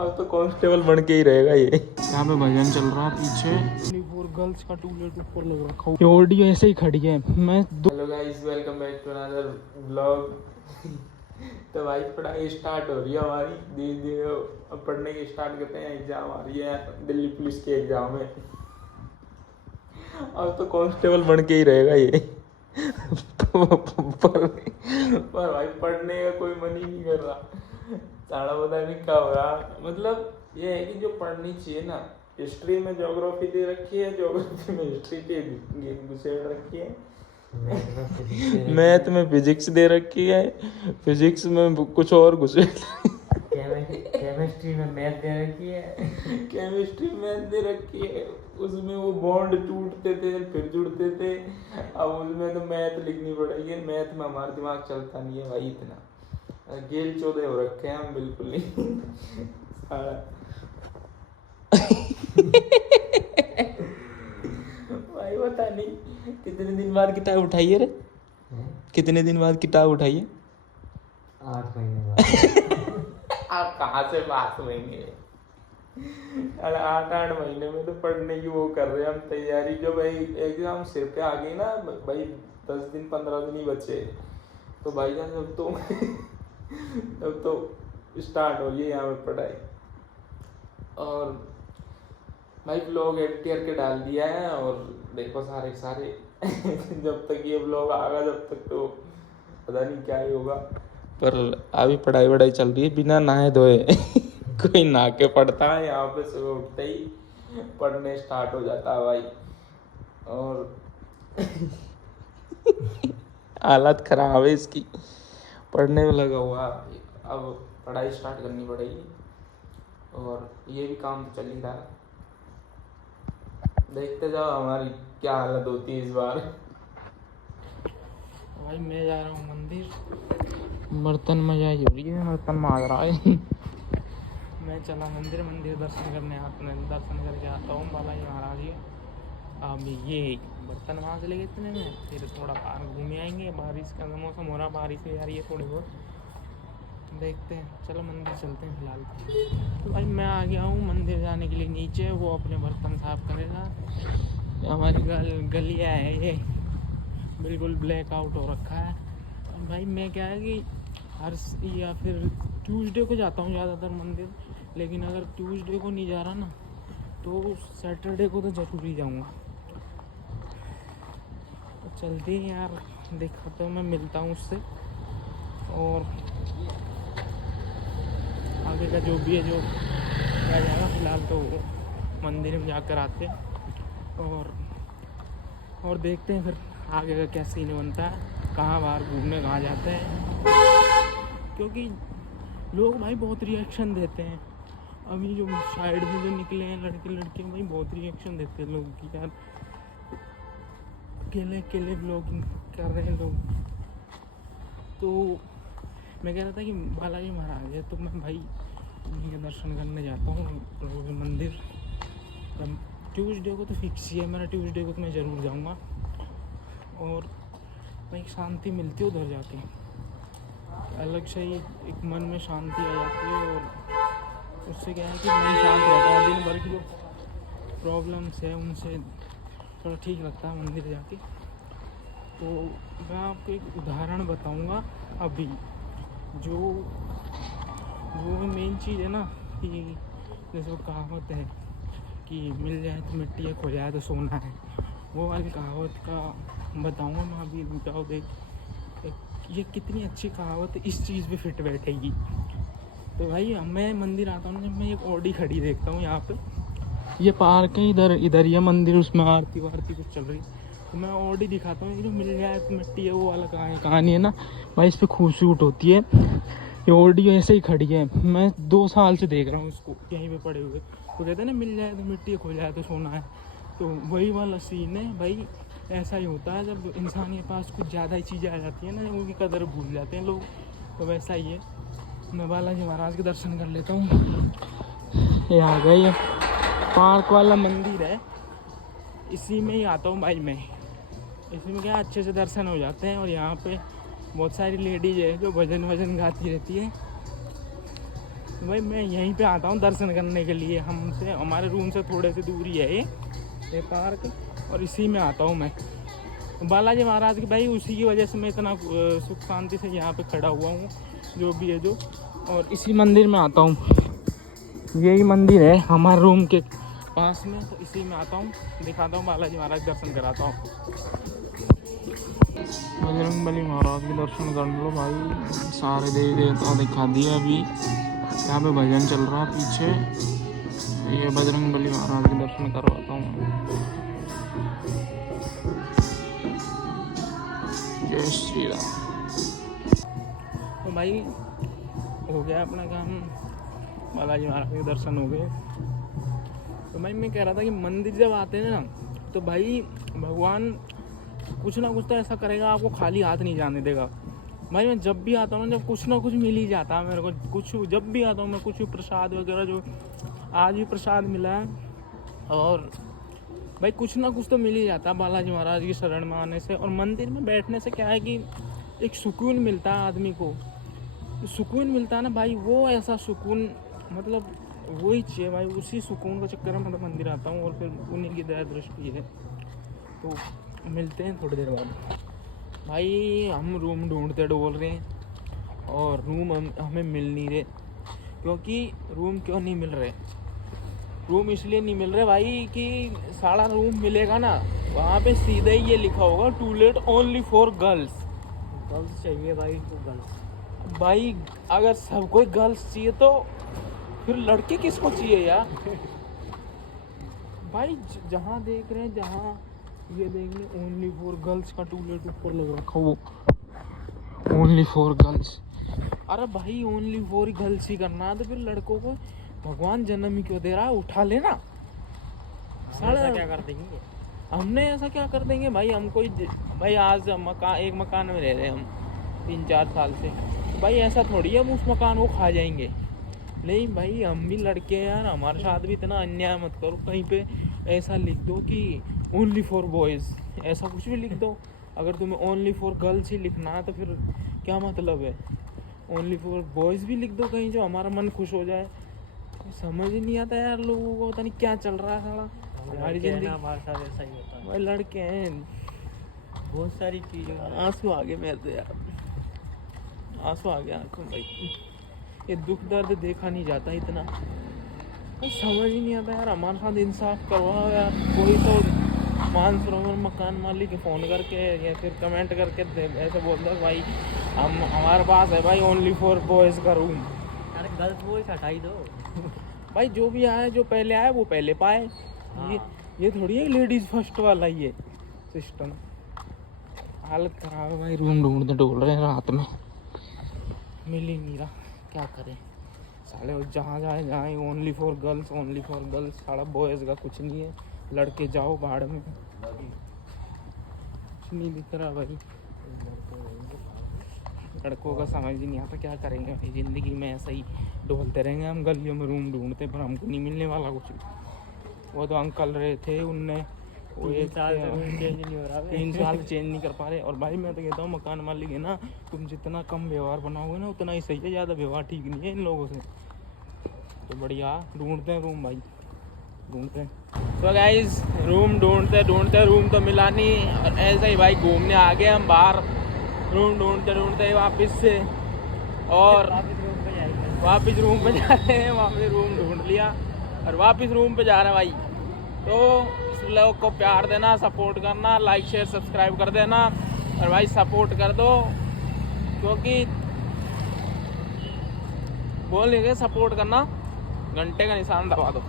अब तो कांस्टेबल बन के ही रहेगा ये। यहाँ पे भजन चल रहा है पीछे। गर्ल्स का टॉयलेट ऊपर लग रखा है। ऑडियो ऐसे ही खड़ी है। मैं hello guys, welcome back to another vlog. तो भाई पढ़ाई स्टार्ट हो रही है हमारी धीरे धीरे। अब पढ़ने की स्टार्ट करते हैं। एग्जाम आ रही है दिल्ली पुलिस के एग्जाम है। अब तो कांस्टेबल बन के ही रहेगा ये। तो पर भाई पढ़ने का कोई मन ही नहीं कर रहा। सारा पता नहीं क्या हो रहा। मतलब ये है कि जो पढ़नी चाहिए ना, हिस्ट्री में ज्योग्राफी दे रखी है, ज्योग्राफी में हिस्ट्री के घुसेड़ रखी है, मैथ में फिजिक्स दे रखी है, फिजिक्स में कुछ और घुसेड़, केमिस्ट्री में मैथ दे रखी है, केमिस्ट्री मैथ दे रखी है। उसमें वो बॉन्ड टूटते थे फिर जुड़ते थे। अब उसमें तो मैथ लिखनी पड़ेगी। मैथ में हमारा दिमाग चलता नहीं है भाई इतना। गेल चौदह हो रखे हैं हम बिल्कुल नहीं। भाई पता नहीं कितने दिन बाद किताब उठाइए रे। कितने दिन बाद किताब उठाइए? 8 महीने बाद। आप कहाँ से पास होंगे? अरे 8 महीने में तो पढ़ने की वो कर रहे हैं हम तैयारी। जो भाई एग्जाम सिर पे आ गई ना भाई, 10 दिन 15 दिन ही बचे तो भाई जान तब तो स्टार्ट हो गई यहाँ पे पढ़ाई। और भाई ब्लॉग एडिट करके डाल दिया है और देखो सारे जब तक ये ब्लॉग आएगा जब तक तो पता नहीं क्या ही होगा। पर अभी पढ़ाई वढ़ाई चल रही है बिना नहाए धोए। कोई नहा के पढ़ता है यहाँ पे? सुबह उठते ही पढ़ने स्टार्ट हो जाता है भाई। और हालत खराब है इसकी, पढ़ने में लगा हुआ। अब पढ़ाई स्टार्ट करनी पड़ेगी और ये भी काम तो चल ही रहा है। देखते जाओ हमारी क्या हालत होती है इस बार। भाई मैं जा रहा हूँ मंदिर। बर्तन मजाई हो रही है, बर्तन मांग रहा है। मैं चला मंदिर दर्शन करने दर्शन करके आता हूँ बालाजी महाराज जी। अब ये बर्तन मांज लेंगे इतने में, फिर थोड़ा पार्क घूमे आएंगे। बारिश का मौसम हो रहा, बारिश भी आ रही है थोड़ी बहुत। देखते हैं, चलो मंदिर चलते हैं फिलहाल। तो भाई मैं आ गया हूँ मंदिर जाने के लिए नीचे। वो अपने बर्तन साफ करेगा। हमारी गलियाँ है ये बिल्कुल ब्लैक आउट हो रखा है। और भाई मैं क्या है कि हर या फिर ट्यूसडे को जाता हूँ ज़्यादातर मंदिर। लेकिन अगर ट्यूसडे को नहीं जा रहा ना तो सैटरडे को तो ज़रूर ही जाऊँगा। तो चलते हैं यार, देखा तो मैं मिलता हूँ उससे और आगे का जो भी है जो किया जाएगा। फिलहाल तो मंदिर में जाकर आते हैं और देखते हैं फिर आगे का क्या सीन बनता है, कहाँ बाहर घूमने कहाँ जाते हैं। क्योंकि लोग भाई बहुत रिएक्शन देते हैं। अभी जो साइड में जो निकले हैं लड़के लड़कियाँ भाई बहुत रिएक्शन देते हैं लोग कि यार अकेले व्लॉगिंग कर रहे हैं लोग। तो मैं कह रहा था कि बालाजी महाराज है तो मैं भाई उनके दर्शन करने जाता हूँ मंदिर। ट्यूसडे को तो फिक्स ही है मेरा, ट्यूसडे को तो मैं ज़रूर जाऊँगा। और भाई शांति मिलती है उधर जाके, अलग से ही एक मन में शांति आ जाती है। और उससे क्या है कि मन शांत रहता है। दिन भर की जो प्रॉब्लम्स है उनसे थोड़ा ठीक लगता है मंदिर जाके। तो मैं आपको एक उदाहरण बताऊंगा अभी। जो मेन चीज़ है ना कि जैसे वो कहावत है कि मिल जाए तो मिट्टी है, खो जाए तो सोना है, वो वाली कहावत का बताऊंगा मैं अभी। जाओ देख ये कितनी अच्छी कहावत है, इस चीज़ पे फिट बैठेगी। तो भाई मैं मंदिर आता हूँ जब मैं एक ऑडी खड़ी देखता हूँ यहाँ पे, ये पार्क है इधर ये मंदिर, उसमें आरती वारती कुछ चल रही है। तो मैं ऑडी दिखाता हूँ, जो मिल जाए तो मिट्टी है वो वाला कहानी है ना भाई। इस पर खूब शूट होती है। ये ऑडी ऐसे ही खड़ी है, मैं 2 साल से देख रहा हूँ इसको यहीं पे पड़े हुए। तो कहते हैं ना मिल जाए तो मिट्टी है, खो जाए तो सोना है। तो वही वाला सीन है भाई। ऐसा ही होता है जब इंसान के पास कुछ ज़्यादा ही चीज़ें आ जाती है ना, उनकी कदर भूल जाते हैं लोग। तो वैसा ही है। मैं बालाजी महाराज के दर्शन कर लेता हूँ। ये आ गया ये पार्क वाला मंदिर है, इसी में ही आता हूँ भाई मैं। इसी में क्या अच्छे से दर्शन हो जाते हैं। और यहाँ पे बहुत सारी लेडीज है जो भजन गाती रहती है। भाई मैं यहीं पे आता हूँ दर्शन करने के लिए। हमसे हमारे रूम से थोड़े से दूरी है ये पार्क, और इसी में आता हूँ मैं। बालाजी महाराज की भाई उसी की वजह से मैं इतना सुख शांति से यहाँ पे खड़ा हुआ हूँ, जो भी है जो। और इसी मंदिर में आता हूँ, यही मंदिर है हमारे रूम के पास में, तो इसी में आता हूँ, दिखाता हूँ बालाजी महाराज, दर्शन कराता हूँ। बजरंगबली महाराज के दर्शन कर लो भाई, सारे देवी देवता दिखा दिए। अभी यहाँ पे भजन चल रहा है पीछे, ये बजरंगबली महाराज के दर्शन करवाता हूँ। जय श्री राम। तो भाई हो गया अपना काम, बालाजी महाराज के दर्शन हो गए। तो भाई मैं कह रहा था कि मंदिर जब आते हैं ना, तो भाई भगवान कुछ ना कुछ तो ऐसा करेगा, आपको खाली हाथ नहीं जाने देगा। भाई मैं जब भी आता हूँ ना, जब कुछ ना कुछ मिल ही जाता है मेरे को, कुछ जब भी आता हूँ मैं, कुछ प्रसाद वगैरह, जो आज भी प्रसाद मिला है, और भाई कुछ ना कुछ तो मिल ही जाता है बालाजी महाराज की शरण में आने से। और मंदिर में बैठने से क्या है कि एक सुकून मिलता है आदमी को, सुकून मिलता है ना भाई, वो ऐसा सुकून मतलब वही चाहिए भाई। उसी सुकून के चक्कर में मतलब मंदिर आता हूँ, और फिर उन्हीं की दया दृष्टि है। तो मिलते हैं थोड़ी देर बाद। भाई हम रूम ढूंढते डोल रहे हैं, और रूम हमें मिल नहीं रहे। क्योंकि रूम क्यों नहीं मिल रहे? रूम इसलिए नहीं मिल रहे भाई कि सारा रूम मिलेगा ना, वहाँ पे सीधे ही ये लिखा होगा toilet only for girls. Girls चाहिए भाई तो गर्ल्स। भाई अगर सब कोई गर्ल्स चाहिए तो फिर लड़के किसको चाहिए यार? भाई जहाँ देख रहे हैं, जहाँ ये देख रहे ओनली फॉर गर्ल्स का टॉयलेट ऊपर लग रखा, वो ओनली फॉर गर्ल्स। अरे भाई ओनली फॉर गर्ल्स ही करना है तो फिर लड़कों को भगवान जन्म ही क्यों दे रहा है? उठा लेना। ऐसा क्या कर देंगे? हमने ऐसा क्या कर देंगे भाई? हम कोई भाई आज एक मकान में रह रहे हैं हम 3-4 साल से, भाई ऐसा थोड़ी है हम उस मकान को खा जाएंगे। नहीं भाई हम भी लड़के हैं यार, हमारे साथ भी इतना अन्याय मत करो। कहीं पे ऐसा लिख दो कि ओनली फॉर बॉयज़, ऐसा कुछ भी लिख दो। अगर तुम्हें ओनली फॉर गर्ल्स ही लिखना है तो फिर क्या मतलब है? ओनली फॉर बॉयज़ भी लिख दो कहीं, जो हमारा मन खुश हो जाए। समझ ही नहीं आता यार लोगों को, पता नहीं क्या चल रहा है साला हमारी जिंदगी। हमारे साथ ऐसा ही होता है भाई लड़के हैं, बहुत सारी चीज़ों। आंसू आ गए मेरे तो यार, आंसू आ गया आंखों में भाई। ये दुख दर्द देखा नहीं जाता इतना, समझ ही नहीं आता यार। हमारे साथ इंसाफ करवाओ यार, कोई तो मानसरोवर मकान मालिक फ़ोन करके या फिर कमेंट करके ऐसे बोल दो भाई हमारे पास है भाई ओनली फॉर बॉयज़ का रूम। अरे गर्ल्स बॉयज हटा ही दो भाई जो भी आए, जो पहले आए वो पहले पाए। हाँ। ये थोड़ी है लेडीज़ फर्स्ट वाला ये सिस्टम। हालत खराब है भाई, रूम ढूंढते डोल रहे हैं रात में, मिल ही नहीं रहा, क्या करें साले। जहाँ जाए only for girls, only for girls. सारा बॉयज़ का कुछ नहीं है, लड़के जाओ भाड़ में, कुछ नहीं दिख रहा भाई। लड़कों का समझ ही नहीं आता, क्या करेंगे भाई ज़िंदगी में? ऐसा ही ढोलते रहेंगे हम गलियों में रूम ढूंढते, पर हमको नहीं मिलने वाला कुछ भी। वो तो अंकल रहे थे, उनने वो 3 साल से रूम चेंज नहीं हो रहा 3 साल चेंज नहीं कर पा रहे। और भाई मैं तो कहता हूँ मकान मालिक है ना, तुम जितना कम व्यवहार बनाओगे ना उतना ही सही है, ज़्यादा व्यवहार ठीक नहीं है इन लोगों से। तो बढ़िया ढूंढते हैं रूम भाई, ढूंढते हैं। तो गाइस रूम ढूंढते रूम तो मिला नहीं, और ऐसे ही भाई घूमने आ गए हम बाहर, रूम ढूंढते वापस से, और वापस रूम पे जा रहे हैं। वहाँ पे रूम ढूंढ लिया और वापस रूम पे जा रहे हैं भाई। तो इस लोग को प्यार देना, सपोर्ट करना, लाइक शेयर सब्सक्राइब कर देना, और भाई सपोर्ट कर दो, क्योंकि बोलेंगे सपोर्ट करना, घंटे का निशान दबा दो।